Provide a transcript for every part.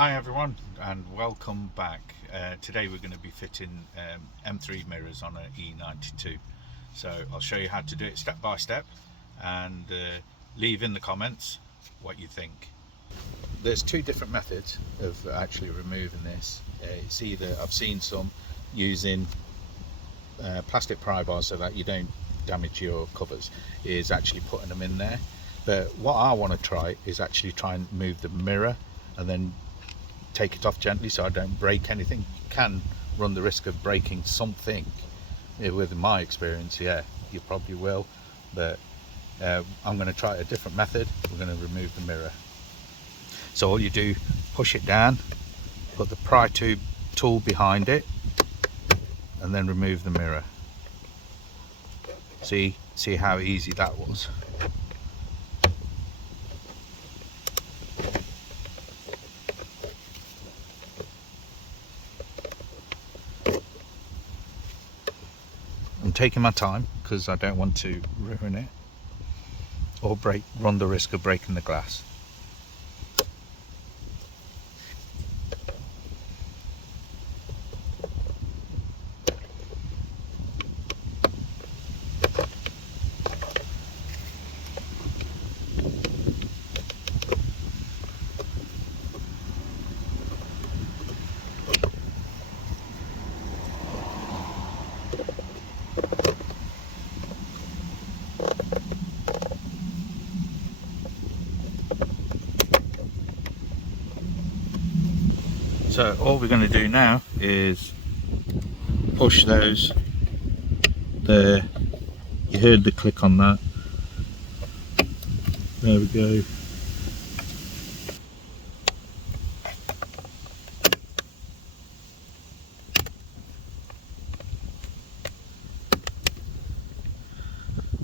Hi everyone and welcome back. Today we're going to be fitting M3 mirrors on an E92. So I'll show you how to do it step by step and leave in the comments what you think. There's two different methods of actually removing this. It's either, I've seen some using plastic pry bars so that you don't damage your covers, is actually putting them in there. But what I want to try is actually try and move the mirror and then take it off gently so I don't break anything. You can run the risk of breaking something. With my experience, yeah, you probably will, but I'm going to try a different method. We're going to remove the mirror. So all you do, push it down, put the pry tube tool behind it, and then remove the mirror. See how easy that was. I'm taking my time because I don't want to ruin it or run the risk of breaking the glass. So all we're going to do now is push those there. You heard the click on that. There we go.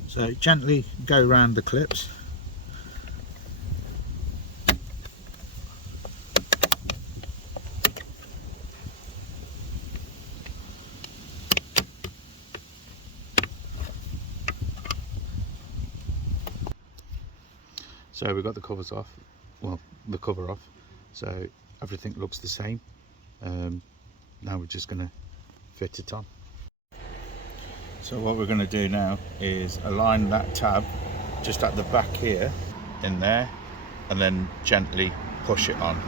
So gently go around the clips. So we've got the covers off, well, the cover off, so everything looks the same. Now we're just going to fit it on. So what we're going to do now is align that tab just at the back here, in there, and then gently push it on.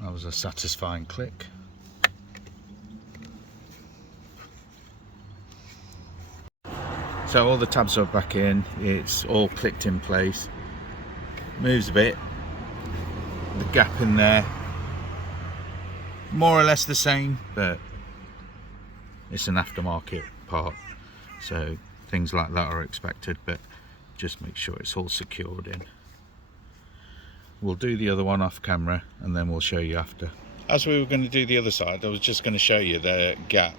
That was a satisfying click. So all the tabs are back in, it's all clicked in place. Moves a bit, the gap in there, more or less the same, but it's an aftermarket part, so things like that are expected, but just make sure it's all secured in. We'll do the other one off camera and then we'll show you after. As we were going to do the other side, I was just going to show you the gap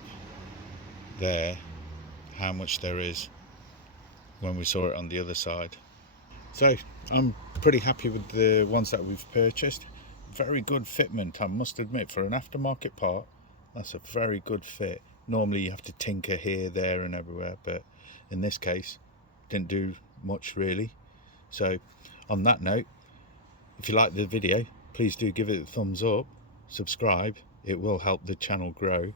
there, how much there is when we saw it on the other side. So I'm pretty happy with the ones that we've purchased. Very good fitment, I must admit, for an aftermarket part. That's a very good fit. Normally you have to tinker here, there and everywhere, but in this case didn't do much really. So on that note, if you like the video, please do give it a thumbs up, subscribe, it will help the channel grow.